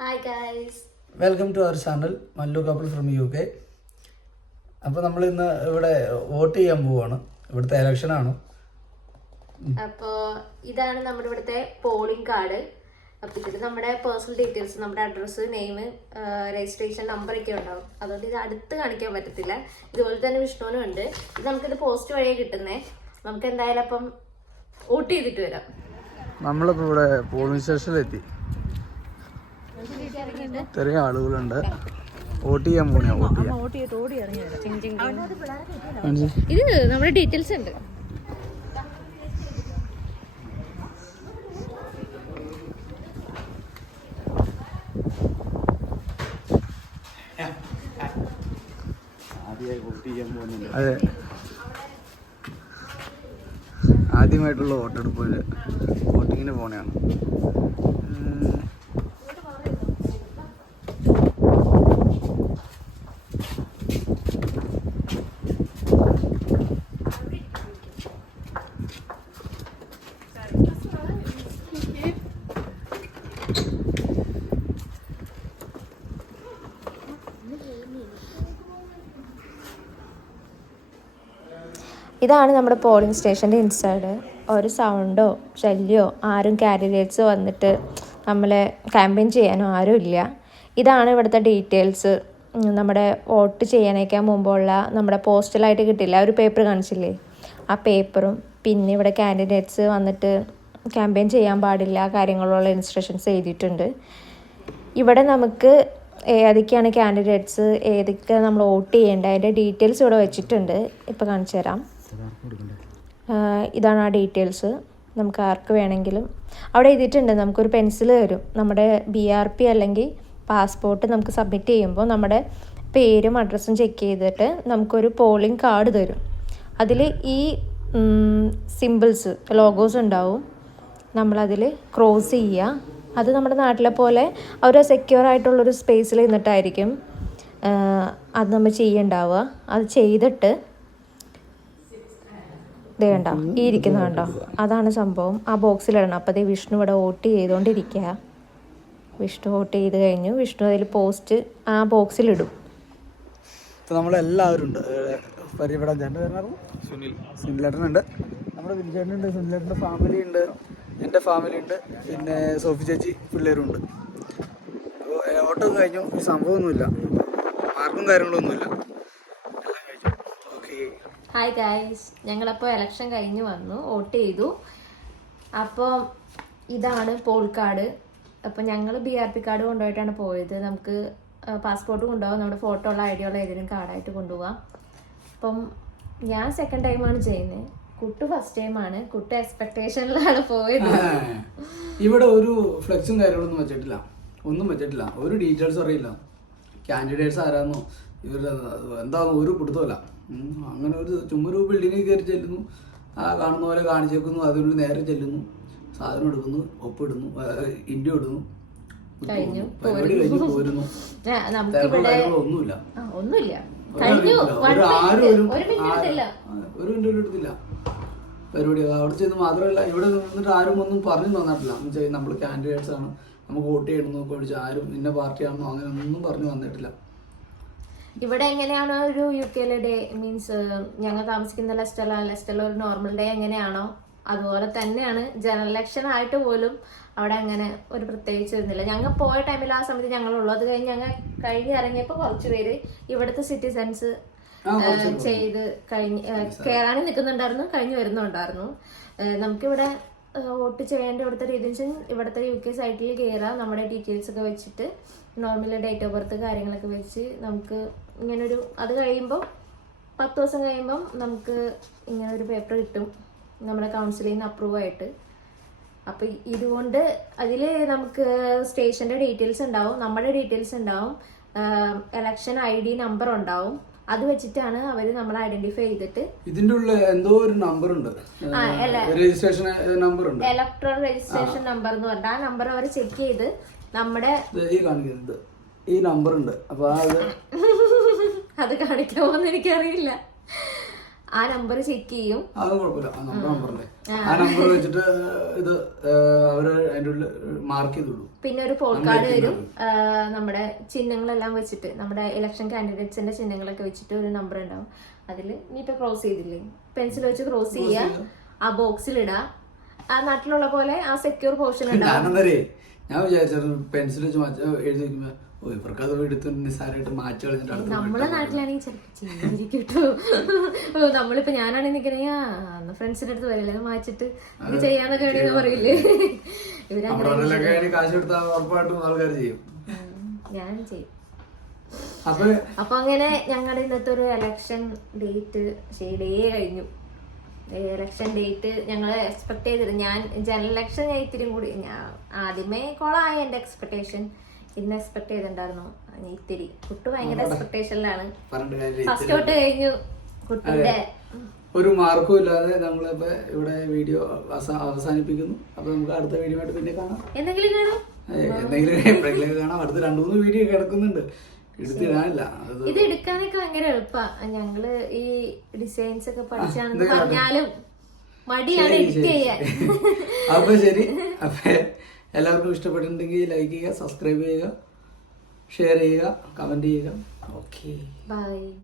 Hi guys, welcome to our channel Mallu couple from UK. അപ്പോൾ നമ്മൾ ഇന്ന് ഇവിടെ വോട്ട് ചെയ്യാൻ പോവാണ്. ഇവിടുത്തെ ഇലക്ഷനാണ്. അപ്പോൾ ഇതാണ് നമ്മുടെ ഇവിടുത്തെ പോളിംഗ് കാർഡ്. അപ്പോൾ ഇതിൽ നമ്മുടെ പേഴ്സണൽ ഡീറ്റെയിൽസ്, നമ്മുടെ അഡ്രസ്സ്, നെയിം, രജിസ്ട്രേഷൻ നമ്പർ ഒക്കെ ഉണ്ടാവും. അതുകൊണ്ട് ഇത് അടുത്ത് കാണിക്കാൻ പറ്റത്തില്ല. ഇതുപോലെ തന്നെ വിഷ്ണുവിനും ഉണ്ട്. ഇത് നമുക്കിത് പോസ്റ്റ് വഴിയേ കിട്ടുന്നേ. നമുക്ക് എന്തായാലും അപ്പം വോട്ട് ചെയ്തിട്ട് വരാം. നമ്മളിപ്പോൾ ഇവിടെ പോളിംഗ് സ്റ്റേഷനിലെത്തി. ഇത്രയും ആളുകളുണ്ട്. വോട്ട് ചെയ്യാൻ പോണേ. ഇത് നമ്മുടെ ഡീറ്റെയിൽസ് ഉണ്ട്. അതെ, ആദ്യമായിട്ടുള്ള വോട്ടെടുപ്പില് വോട്ടിങ്ങിന് പോണെയാണ്. ഇതാണ് നമ്മുടെ പോളിംഗ് സ്റ്റേഷൻ്റെ ഇൻസൈഡ്. ഒരു സൗണ്ടോ ശല്യമോ ആരും കാൻഡിഡേറ്റ്സ് വന്നിട്ട് നമ്മളെ ക്യാമ്പയിൻ ചെയ്യാനോ ആരും ഇല്ല. ഇതാണ് ഇവിടുത്തെ ഡീറ്റെയിൽസ്. നമ്മുടെ വോട്ട് ചെയ്യാനേക്കാൻ മുമ്പുള്ള നമ്മുടെ പോസ്റ്റലായിട്ട് കിട്ടില്ല, ഒരു പേപ്പർ കാണിച്ചില്ലേ, ആ പേപ്പറും പിന്നെ ഇവിടെ കാൻഡിഡേറ്റ്സ് വന്നിട്ട് ക്യാമ്പയിൻ ചെയ്യാൻ പാടില്ല കാര്യങ്ങളുള്ള ഇൻസ്ട്രക്ഷൻസ് എഴുതിയിട്ടുണ്ട്. ഇവിടെ നമുക്ക് ഏതൊക്കെയാണ് കാൻഡിഡേറ്റ്സ്, ഏതൊക്കെ നമ്മൾ വോട്ട് ചെയ്യേണ്ടത്, അതിൻ്റെ ഡീറ്റെയിൽസ് ഇവിടെ വെച്ചിട്ടുണ്ട്. ഇപ്പോൾ കാണിച്ചു തരാം. ഇതാണ് ആ ഡീറ്റെയിൽസ്. നമുക്ക് ആർക്ക് വേണമെങ്കിലും അവിടെ എഴുതിയിട്ടുണ്ട്. നമുക്കൊരു പെൻസിൽ തരും. നമ്മുടെ BRP അല്ലെങ്കിൽ പാസ്പോർട്ട് നമുക്ക് സബ്മിറ്റ് ചെയ്യുമ്പോൾ നമ്മുടെ പേരും അഡ്രസ്സും ചെക്ക് ചെയ്തിട്ട് നമുക്കൊരു പോളിംഗ് കാർഡ് തരും. അതിൽ ഈ സിമ്പിൾസ്, ലോഗോസ് ഉണ്ടാവും. നമ്മളതിൽ ക്രോസ് ചെയ്യുക. അത് നമ്മുടെ നാട്ടിലെ പോലെ ഒരു സെക്യൂർ ആയിട്ടുള്ളൊരു സ്പേസിൽ നിന്നിട്ടായിരിക്കും അത് നമ്മൾ ചെയ്യണ്ടാവുക. അത് ചെയ്തിട്ട് ഇതേ കണ്ടോ, ഈ ഇരിക്കുന്ന കണ്ടോ, അതാണ് സംഭവം. ആ ബോക്സിലിടണം. അപ്പോൾ അതേ വിഷ്ണു ഇവിടെ വോട്ട് ചെയ്തുകൊണ്ടിരിക്കുക. വിഷ്ണു വോട്ട് ചെയ്ത് കഴിഞ്ഞു. വിഷ്ണു അതിൽ പോസ്റ്റ് ആ ബോക്സിലിടും. ഇപ്പോൾ നമ്മളെല്ലാവരും ഉണ്ട്. പരിചയപ്പെടാൻ ചേട്ടൻ സുനിലേട്ടനുണ്ട്, നമ്മുടെ വിജയേട്ടനുണ്ട്, സുനിലേട്ടൻ്റെ ഫാമിലി ഉണ്ട്, എൻ്റെ ഫാമിലി ഉണ്ട്, പിന്നെ സോഫി ചേച്ചി പിള്ളേരുണ്ട്. അപ്പോൾ ഓട്ടോ കഴിഞ്ഞു. ഈ സംഭവമൊന്നുമില്ല, മാർക്കും കാര്യങ്ങളൊന്നുമില്ല. ഹായ് ഗൈസ്, ഞങ്ങളപ്പോൾ ഇലക്ഷൻ കഴിഞ്ഞ് വന്നു, വോട്ട് ചെയ്തു. അപ്പോൾ ഇതാണ് പോൾ കാർഡ്. അപ്പോൾ ഞങ്ങൾ BRP കാർഡ് കൊണ്ടുപോയിട്ടാണ് പോയത്. നമുക്ക് പാസ്പോർട്ട് കൊണ്ടുപോകാം, നമ്മുടെ ഫോട്ടോ ഉള്ള ID ഉള്ള ഏതെങ്കിലും കാർഡായിട്ട് കൊണ്ടുപോകാം. അപ്പം ഞാൻ സെക്കൻഡ് ടൈമാണ് ചെയ്യുന്നത്. കുട്ടു ഫസ്റ്റ് ടൈമാണ്. കുട്ടു എക്സ്പെക്ടേഷനിലാണ് പോയത്. ഇവിടെ ഒരു ഫ്ലെക്സും കാര്യങ്ങളൊന്നും വെച്ചിട്ടില്ല, ഒന്നും വെച്ചിട്ടില്ല. ഒരു ഡീറ്റെയിൽസ് അറിയില്ല. കാൻഡിഡേറ്റ്സ് ആരാന്നോ ഇവരുടെ എന്താണെന്നോ ഒരു പിടുത്തമല്ല. അങ്ങനെ ഒരു ചുമ്മാ ബിൽഡിങ്ങിൽ കയറി ചെല്ലുന്നു, കാണുന്ന പോലെ കാണിച്ചേക്കുന്നു, അതിനുള്ളിൽ നേരെ ചെല്ലുന്നു, സാധനം എടുക്കുന്നു, ഒപ്പിടുന്നു, ഇന്ത്യ ഇടുന്നു, പരിപാടി കഴിഞ്ഞു പോരുന്നു. ഒന്നുമില്ല, ഒരു മിനിറ്റ് എടുത്തില്ല പരിപാടി. അവിടെ ചെന്ന് മാത്രമല്ല, ഇവിടെ നിന്നിട്ട് ആരും ഒന്നും പറഞ്ഞു തന്നിട്ടില്ല. എന്നുവെച്ചാൽ നമ്മൾ കാൻഡിഡേറ്റ്സ് ആണ്, നമുക്ക് വോട്ട് ചെയ്യണമെന്നൊക്കെ വിളിച്ച് ആരും ഇന്ന പാർട്ടിയാണെന്നോ അങ്ങനെ ഒന്നും പറഞ്ഞു വന്നിട്ടില്ല. ഇവിടെ എങ്ങനെയാണോ ഒരു UK ഡേ, മീൻസ് ഞങ്ങൾ താമസിക്കുന്ന ലെസ്റ്ററിലെ ഒരു നോർമൽ ഡേ എങ്ങനെയാണോ അതുപോലെ തന്നെയാണ് ജനറൽ ഇലക്ഷൻ ആയിട്ട് പോലും അവിടെ അങ്ങനെ ഒരു പ്രത്യേകിച്ച് വരുന്നില്ല. ഞങ്ങൾ പോയ ടൈമിൽ ആ സമയത്ത് ഞങ്ങളുള്ളൂ. അത് കഴിഞ്ഞ് ഞങ്ങൾ കഴിഞ്ഞ് ഇറങ്ങിയപ്പോൾ കുറച്ച് പേര് ഇവിടുത്തെ സിറ്റിസൺസ് ചെയ്ത് കയറാനും നിൽക്കുന്നുണ്ടായിരുന്നു, കഴിഞ്ഞ് വരുന്നുണ്ടായിരുന്നു. നമുക്കിവിടെ വോട്ട് ചെയ്യേണ്ട ഇവിടുത്തെ രീതിച്ച് ഇവിടുത്തെ UK സൈറ്റിൽ കയറാം. നമ്മുടെ ഡീറ്റെയിൽസ് ഒക്കെ വെച്ചിട്ട് നോർമൽ ഡേറ്റ് ഓഫ് ബർത്ത് കാര്യങ്ങളൊക്കെ വെച്ച് നമുക്ക് ഇങ്ങനൊരു, അത് കഴിയുമ്പോൾ 10 ദിവസം കഴിയുമ്പം നമുക്ക് ഇങ്ങനൊരു പേപ്പർ കിട്ടും നമ്മുടെ കൗൺസിലിൽ നിന്ന് അപ്രൂവ് ആയിട്ട്. അപ്പോൾ ഇതുകൊണ്ട് അതിൽ നമുക്ക് സ്റ്റേഷൻ്റെ ഡീറ്റെയിൽസ് ഉണ്ടാവും, നമ്മുടെ ഡീറ്റെയിൽസ് ഉണ്ടാവും, ഇലക്ഷൻ ID നമ്പർ ഉണ്ടാവും. അത് വെച്ചിട്ടാണ് അവർ നമ്മളെ ഐഡന്റിഫൈ ചെയ്തിട്ട് ഇതിന്റെ ഉള്ളിൽ എന്തോ ഒരു നമ്പർ ഉണ്ട്, രജിസ്ട്രേഷൻ നമ്പർ ഉണ്ട്, ഇലക്ട്രൽ രജിസ്ട്രേഷൻ നമ്പർ എന്ന് പറഞ്ഞാൽ ആ നമ്പർ അവർ ചെക്ക് ചെയ്ത് നമ്മുടെ ഈ നമ്പർ ഉണ്ട്. അപ്പൊ അത് കാണിക്കാമോന്ന് എനിക്കറിയില്ല. ആ നമ്പർ ചെക്ക് ചെയ്യും. അത് കുഴപ്പമില്ല, നമ്മുടെ നമ്പറല്ലേ, ആ നമ്പർ വെച്ചിട്ട് ഇത് അവര് അതിൻ്റെ ഉള്ളിൽ മാർക്ക് ചെയ്തുള്ളൂ. പിന്നെ ഒരു പോൾ കാർഡ് വരും, നമ്മുടെ ചിഹ്നങ്ങളെല്ലാം വെച്ചിട്ട്, നമ്മുടെ ഇലക്ഷൻ കാൻഡിഡേറ്റ്സിന്റെ ചിഹ്നങ്ങളൊക്കെ വെച്ചിട്ട് ഒരു നമ്പർ ഉണ്ടാവും. അതിൽ നീ ഇപ്പൊ ക്രോസ് ചെയ്തില്ലേ, പെൻസിൽ വെച്ച് ക്രോസ് ചെയ്യുക, ആ ബോക്സിൽ ഇടുക. ആ നാട്ടിലുള്ള പോലെ ആ സെക്യൂർ പോർഷൻ ഉണ്ടാവും. ഞാൻ വിചാരിച്ചു പെൻസിൽ വെച്ച് എഴുതി വെക്കുമ്പോ ഇവർക്ക് അത് എടുത്ത് നിസ്സാരമായിട്ട് മാറ്റി കളഞ്ഞിട്ട് നമ്മളെ നാട്ടിലാണെങ്കിൽ ചിലപ്പോൾ കേട്ടോ. നമ്മളിപ്പോ ഞാനാണെങ്കിൽ നിൽക്കണേ അന്ന് ഫ്രണ്ട്സിന്റെ അടുത്ത് വരില്ല മാച്ചിട്ട് ഇത് ചെയ്യാന്നൊക്കെ വേണമെന്ന് പറയില്ലേ. ഇവരങ്ങനെ കാശ് കൊടുത്താൽ ഉറപ്പായിട്ടും ആൾക്കാർ ചെയ്യും, ഞാൻ ചെയ്യും. അപ്പൊ അങ്ങനെ ഞങ്ങളുടെ ഇന്നത്തെ ഒരു എലക്ഷൻ ഡേറ്റ് ഡേ കഴിഞ്ഞു. ഇലക്ഷൻ ഡേറ്റ് ഞങ്ങൾ എക്സ്പെക്ട് ചെയ്തിട്ട്, ഞാൻ ജനറൽ ഇലക്ഷൻ ഞാൻ ഇത്തിരി കൂടി ആദ്യമേ കോളായ എന്റെ എക്സ്പെക്ടേഷൻ. ഇന്ന് എക്സ്പെക്ട് ചെയ്തിട്ടുണ്ടായിരുന്നു ഇത്തിരി. കുട്ടു ഭയങ്കര എക്സ്പെക്ടേഷനിലാണ്. ഫസ്റ്റ് തൊട്ട് കഴിഞ്ഞു കുട്ടിയുടെ. ഒരു മാർക്കും ഇല്ലാതെ നമ്മളിപ്പോ ഇവിടെ വീഡിയോ അവസാനിപ്പിക്കുന്നു. അപ്പൊ നമുക്ക് അടുത്ത വീഡിയോ ആയിട്ട് പിന്നെ കാണാം. എന്തെങ്കിലും കാണാം, എപ്പോഴെങ്കിലും കാണാം. അടുത്ത 2-3 വീഡിയോ കിടക്കുന്നുണ്ട്, എടുത്തിടാനില്ല. ഇത് എടുക്കാനൊക്കെ ഭയങ്കര എളുപ്പാ. ഞങ്ങള് ഈ ഡിസൈൻസ് ഒക്കെ പഠിച്ചാണെന്ന് പറഞ്ഞാലും മടിയാണ് എഡിറ്റ് ചെയ്യാൻ. അപ്പൊ ശരി, അപ്പൊ എല്ലാവർക്കും ഇഷ്ടപ്പെട്ടിട്ടുണ്ടെങ്കിൽ ലൈക്ക് ചെയ്യുക, സബ്സ്ക്രൈബ് ചെയ്യുക, ഷെയർ ചെയ്യുക, കമന്റ് ചെയ്യുക. Okay, by.